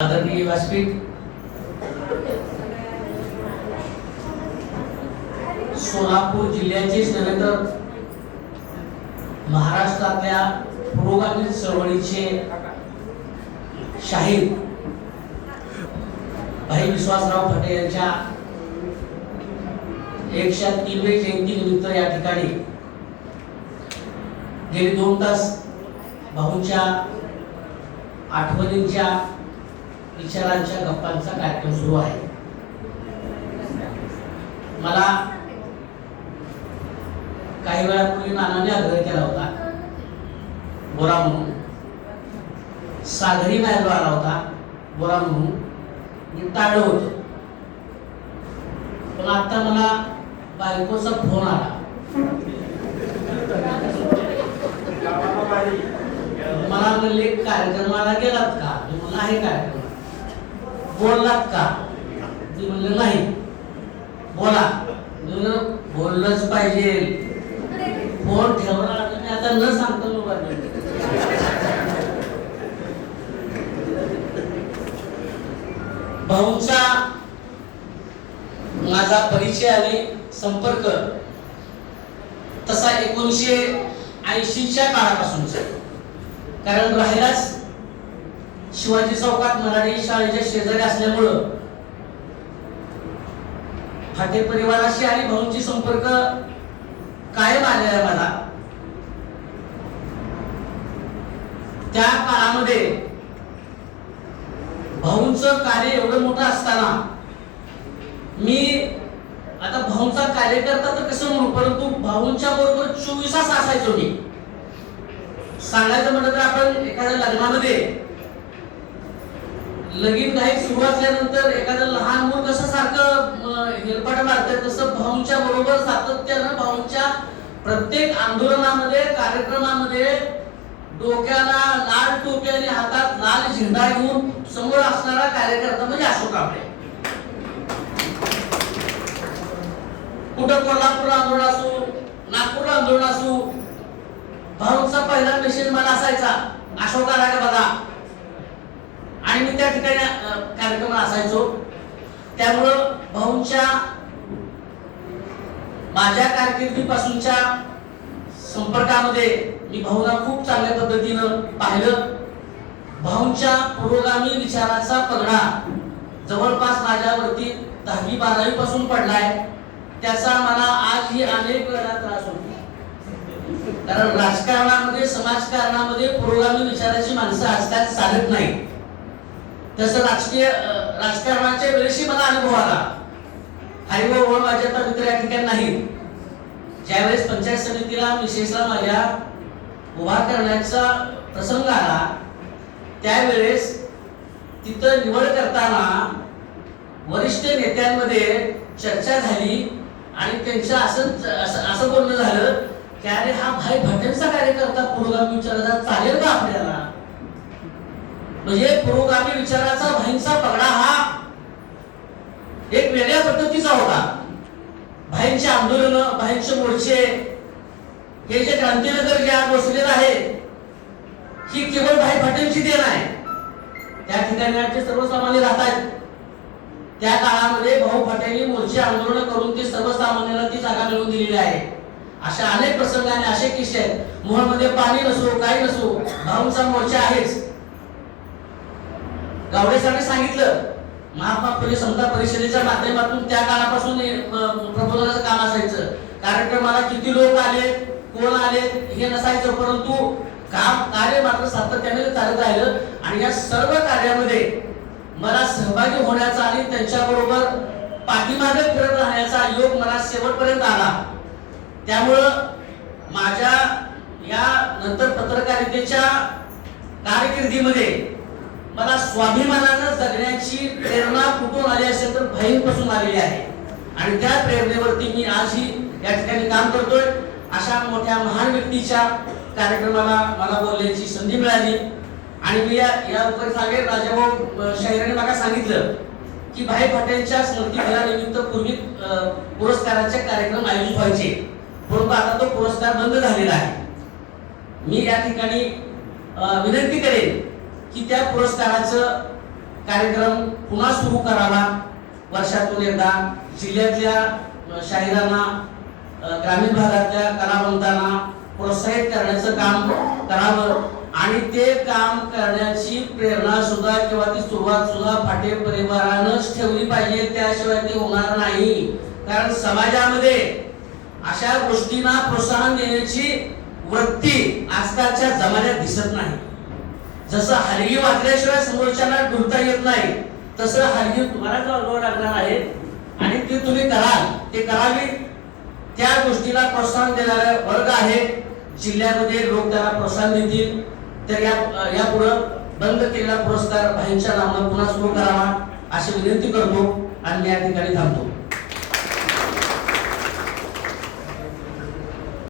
आदरणीय व्यासपीठ, सोलापूर जिल्ह्याचेच नव्हे तर महाराष्ट्रातल्या पुरोगामी चळवळीचे शाहीर भाई विश्वासराव फटे यांच्या 103वी जयंती निमित्त या ठिकाणी गेली 2 तास भाऊंच्या आठवणींच्या विचारांच्या गप्पांचा कार्यक्रम सुरू आहे। मला काही वेळापूर्वी नानाने आग्रह केला होता, बोरा म्हणून सागरी मॅलो आला होता, बोरा म्हणून मी टाळलं होतं, पण आता मला बायकोचा फोन आला, मला म्हणले कार्यक्रमाला गेलात का? मी म्हणलं आहे कार्यक्रम। बोललात का? मी म्हणलं नाही। बोला। बोललंच पाहिजे, फोन ठेवला आणि आता न सांगता मोबाईल। भाऊंचा माझा परिचय आणि संपर्क तसा 1980च्या काळापासूनचा, कारण राहिलाच शिवाजी चौकात मराठी शाळेच्या शेजारी असल्यामुळं फाटे परिवाराशी आणि भाऊंची संपर्क कायम आलेला आहे मला। त्या काळामध्ये भाऊंचं कार्य एवढं मोठं असताना मी आता भाऊंचा कार्यकर्ता तर कसं म्हणू, परंतु भाऊंच्या बरोबर 24 तास असायचो मी। सांगायचं म्हटलं तर आपण एखाद्या लग्नामध्ये लगीन घाई सुरू असल्यानंतर एखादं लहान मूल कसं सारखं हेलपाट मारतंय, तसं भाऊंच्या बरोबर सातत्यानं भाऊंच्या प्रत्येक आंदोलनामध्ये कार्यक्रमामध्ये डोक्याला लाल टोपी आणि हातात लाल झेंडा घेऊन समोर असणारा कार्यकर्ता म्हणजे अशोक कांबळे। कुठं कोल्हापूर आंदोलन असो, नागपूर आंदोलन असो, भाऊंचा पहिला मेसेज मला असायचा, अशोक आला का बघा, आणि मी त्या ठिकाणी कार्यक्रम असायचो। त्यामुळं भाऊंच्या माझ्या कारकिर्दीपासूनच्या संपर्कामध्ये मी भाऊला खूप चांगल्या पद्धतीनं पाहिलं। भाऊंच्या पुरोगामी विचाराचा पगडा जवळपास माझ्यावरती 10वी 12वी पासून पडलाय, त्याचा मला आजही अनेक वेळा त्रास होतो, कारण राजकारणामध्ये समाजकारणामध्ये पुरोगामी विचाराची माणसं आजकाल चालत नाही। तसं राजकारणाच्या वेळेशी मला अनुभव आला। आई व माझ्या तर मित्र या ठिकाणी नाही। ज्यावेळेस पंचायत समितीला मिसेसला माझ्या उभा करण्याचा प्रसंग आला, त्यावेळेस तिथं निवड करताना वरिष्ठ नेत्यांमध्ये चर्चा झाली आणि त्यांच्या असं बोलणं झालं की अरे हा भाई भटेंचा कार्यकर्ता पुरोगामी विचाराचा चालेल का आपल्याला? म्हणजे पुरोगामी विचाराचा भाईंचा पगडा हा एक वेगळ्या पद्धतीचा होता। भाईंचे आंदोलन, भाईंचे मोर्चे, हे जे क्रांतीनगर जे आज बसलेलं आहे, ही केवळ भाई भटेंची देण आहे। त्या ठिकाणी आजचे सर्वसामान्य राहतात, त्या काळामध्ये भाऊ भटेंनी मोर्चे आंदोलन करून ते सर्वसामान्यांना ती जागा मिळवून दिलेली आहे। अशा अनेक प्रसंग आणि असे किस्से आहेत। मोहमध्ये पाणी नसो काही नसो, भाऊंचा मोर्चा आहेच। गावडे साहेबांनी सांगितलं, महात्मा फुले समता परिषदेच्या माध्यमातून त्या काळापासून प्रबोधनाचं काम असायचं। कार्यक्रमाला किती लोक आले, कोण आले हे नसायचं, परंतु काम कार्य मात्र सातत्याने चालत राहिलं आणि या सर्व कार्यामध्ये मला सहभागी होण्याचा आणि त्यांच्याबरोबर पाठीमागे फिरत राहण्याचा योग मला शेवटपर्यंत आला। त्यामुळं माझ्या या नंतर पत्रकारितेच्या कारकिर्दीमध्ये मला स्वाभिमानानं जगण्याची प्रेरणा कुठून आली असेल तर भाईंपासून आलेली आहे, आणि त्या प्रेरणेवरती मी आजही या ठिकाणी काम करतोय। अशा मोठ्या महान व्यक्तीच्या कार्यक्रमाला मला बोलण्याची संधी मिळाली आणि मी या उपर सांगेल, राजाभाऊ शाहिराने मला सांगितलं की भाई भटेंच्या स्मृती दिनानिमित्त पूर्वी पुरस्काराचे कार्यक्रम आयोजित व्हायचे, परंतु आता तो पुरस्कार बंद झालेला आहे। मी या ठिकाणी विनंती करेन की त्या पुरस्काराचं कार्यक्रम पुन्हा सुरू करावा, वर्षातून एकदा जिल्ह्यातल्या शाहिरांना, ग्रामीण भागातल्या कलावंतांना प्रोत्साहित करण्याचं काम करावं आणि ते काम करण्याची प्रेरणा सुद्धा किंवा ती सुरुवात सुद्धा फाटे परिवारानंच ठेवली पाहिजे, त्याशिवाय ते होणार नाही. कारण समाजामध्ये अशा गोष्टींना प्रोत्साहन देण्याची वृत्ती आजकालच्या जमान्यात दिसत नाही. जसं हलगी वाजल्याशिवाय समोरच्याला डुलता येत नाही, तसं हलगी तुम्हाला वाजवावं लागणार आहे आणि ते तुम्ही कराल, ते करावी. त्या गोष्टीला प्रोत्साहन देणारे वर्ग आहे जिल्ह्यामध्ये, लोक त्याला प्रोत्साहन देतील. तर यापुढे बंद केलेला पुरस्कार भाईंच्या नावानं पुन्हा सुरू करावा अशी विनंती करतो आणि या ठिकाणी थांबतो.